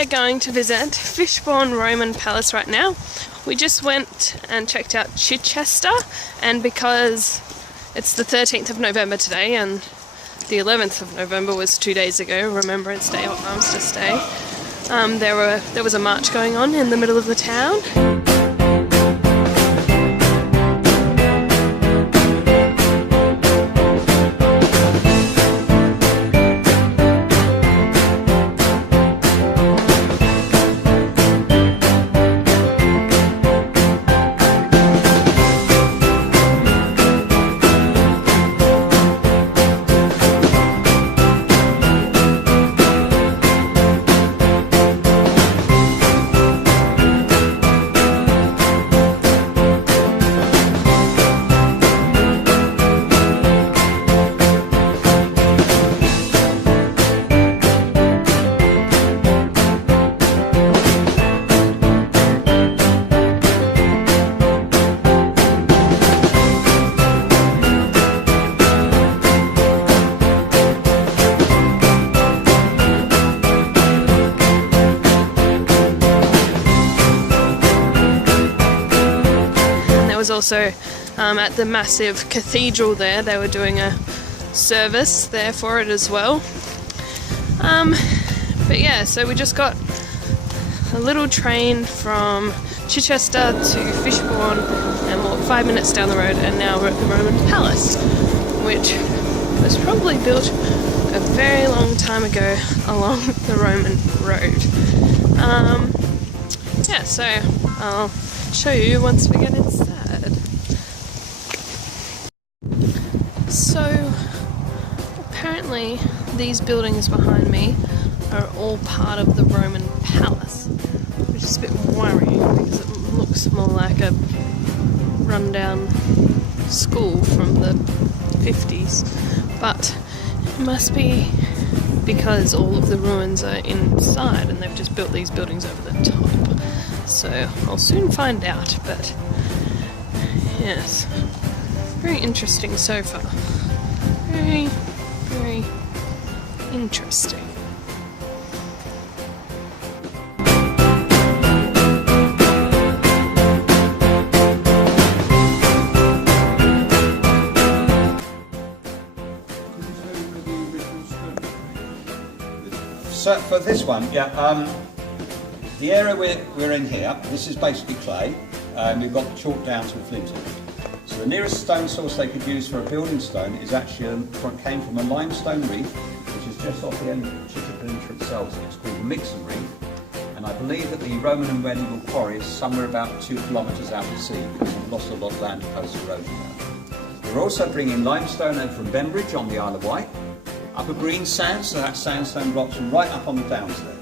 we're going to visit Fishbourne Roman Palace right now. We just went and checked out Chichester, and because it's the 13th of November today and the 11th of November was 2 days ago, Remembrance Day or Armistice Day, there was a march going on in the middle of the town. Was also at the massive cathedral there. They were doing a service there for it as well. But yeah, so we just got a little train from Chichester to Fishbourne and walked 5 minutes down the road, and now we're at the Roman Palace, which was probably built a very long time ago along the Roman road. Yeah, so I'll show you once we get inside. So apparently these buildings behind me are all part of the Roman Palace, which is a bit worrying because it looks more like a rundown school from the 50s, but it must be because all of the ruins are inside and they've just built these buildings over the top. So I'll soon find out, but yes, very interesting so far. Very, very interesting. So for this one, the area we're in here, this is basically clay, and we've got the chalk down to a flint. So the nearest stone source they could use for a building stone is actually came from a limestone reef, which is just off the end of Chichester Peninsula itself. It's called the Mixon Reef, and I believe that the Roman and medieval quarry is somewhere about 2 kilometres out to sea, because we've lost a lot of land to coastal erosion now. We're also bringing limestone over from Bembridge on the Isle of Wight, upper green sand, so that's sandstone rocks, and right up on the downs there.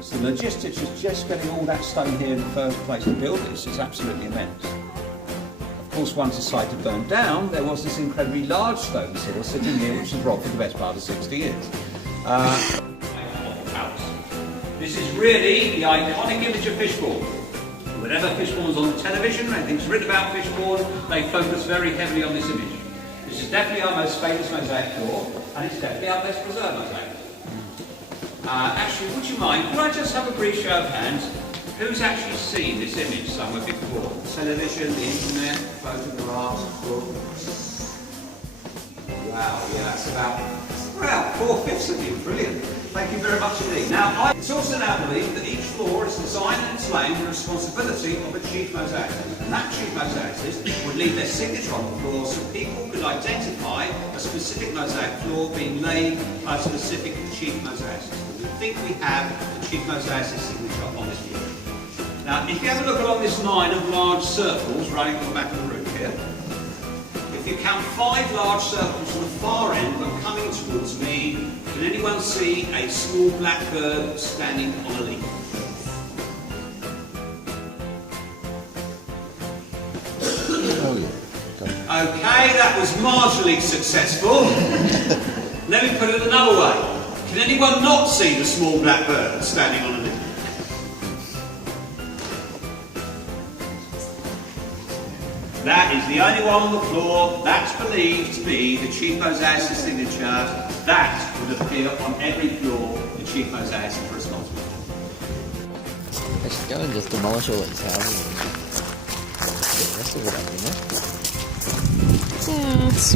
So the logistics of just getting all that stone here in the first place to build this is absolutely immense. Of course, once the site had burned down, there was this incredibly large stone hill sitting here, which has rocked for the best part of 60 years. This is really the iconic image of Fishbourne. Whenever Fishbourne's on the television, anything's written about Fishbourne, they focus very heavily on this image. This is definitely our most famous mosaic floor, and it's definitely our best preserved mosaic. Actually, would you mind, could I just have a brief show of hands? Who's actually seen this image somewhere before? Television, the internet, photographs, books. Wow, yeah, that's about 4/5 of you. Brilliant. Thank you very much indeed. Now, it's also now believed that each floor is designed and displaying the responsibility of a chief mosaicist. And that chief mosaicist would leave their signature on the floor so people could identify a specific mosaic floor being laid by a specific chief mosaicist. We think we have the chief mosaicist signature on this floor. Now, if you have a look along this line of large circles running on the back of the roof here, if you count 5 large circles on the far end but coming towards me, can anyone see a small black bird standing on a leaf? Oh yeah. Okay, that was marginally successful. Let me put it another way. Can anyone not see the small black bird standing on a leaf? That is the only one on the floor. That's believed to be the chief mosaicist's signature. That would appear on every floor the chief mosaicist is responsible for. go and just demolish all these houses and get the rest of it up, you know? Yes.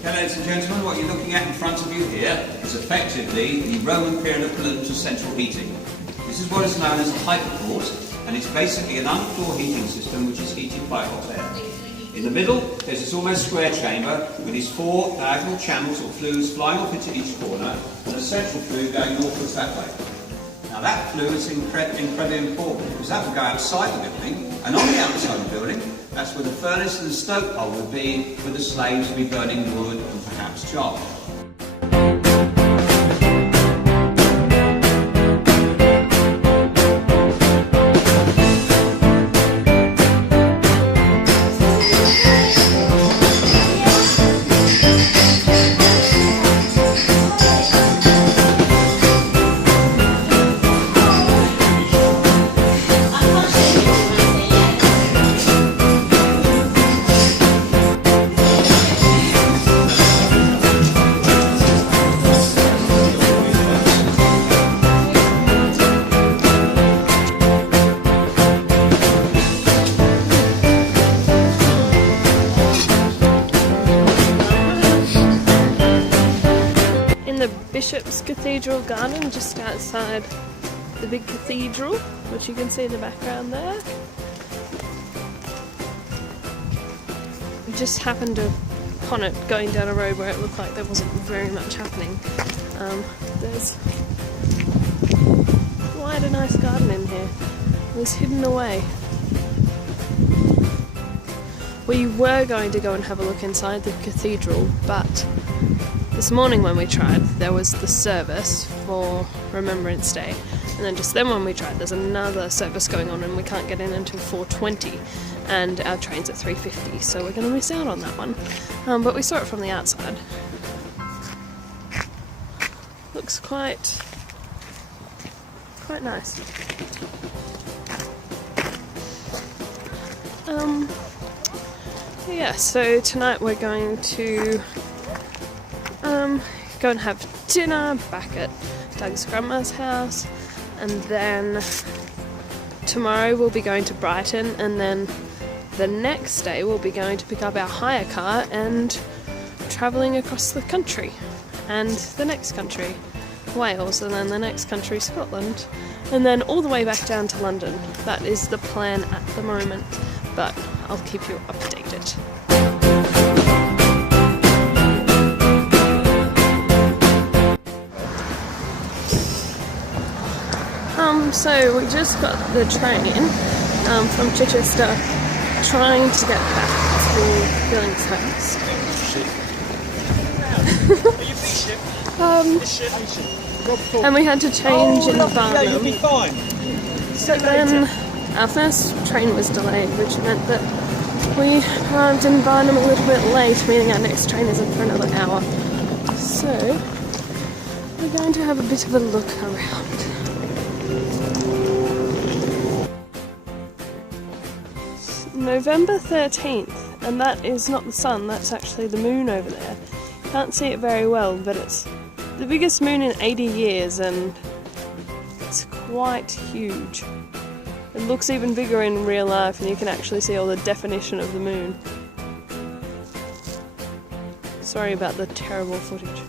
Okay, ladies and gentlemen, what you're looking at in front of you here is effectively the Roman period of pollutant central heating. This is what is known as a hyperport, and it's basically an underfloor heating system which is heated by hot air. In the middle, there's this almost square chamber with these 4 diagonal channels or flues flying off into each corner, and a central flue going northwards that way. Now that flue is incredibly important because that will go outside the building, and on the outside of the building, that's where the furnace and the stoke hole would be, where the slaves would be burning wood and perhaps charcoal. The Bishop's Cathedral garden just outside the big cathedral, which you can see in the background there. We just happened upon it going down a road where it looked like there wasn't very much happening. There's quite a nice garden in here. It was hidden away. We were going to go and have a look inside the cathedral, but this morning when we tried, there was the service for Remembrance Day, and then just then when we tried, there's another service going on and we can't get in until 4:20, and our train's at 3:50, so we're going to miss out on that one. But we saw it from the outside. Looks quite nice. Yeah, so tonight we're going to go and have dinner back at Doug's grandma's house, and then tomorrow we'll be going to Brighton, and then the next day we'll be going to pick up our hire car and travelling across the country, and the next country, Wales, and then the next country, Scotland, and then all the way back down to London. That is the plan at the moment, but I'll keep you updated. So we just got the train from Chichester, trying to get back to Billings House. And we had to change in Barnum. So then our first train was delayed, which meant that we arrived in Barnum a little bit late, meaning our next train isn't for another hour. So we're going to have a bit of a look around. November 13th, and that is not the sun, that's actually the moon over there. Can't see it very well, but it's the biggest moon in 80 years and it's quite huge. It looks even bigger in real life, and you can actually see all the definition of the moon. Sorry about the terrible footage.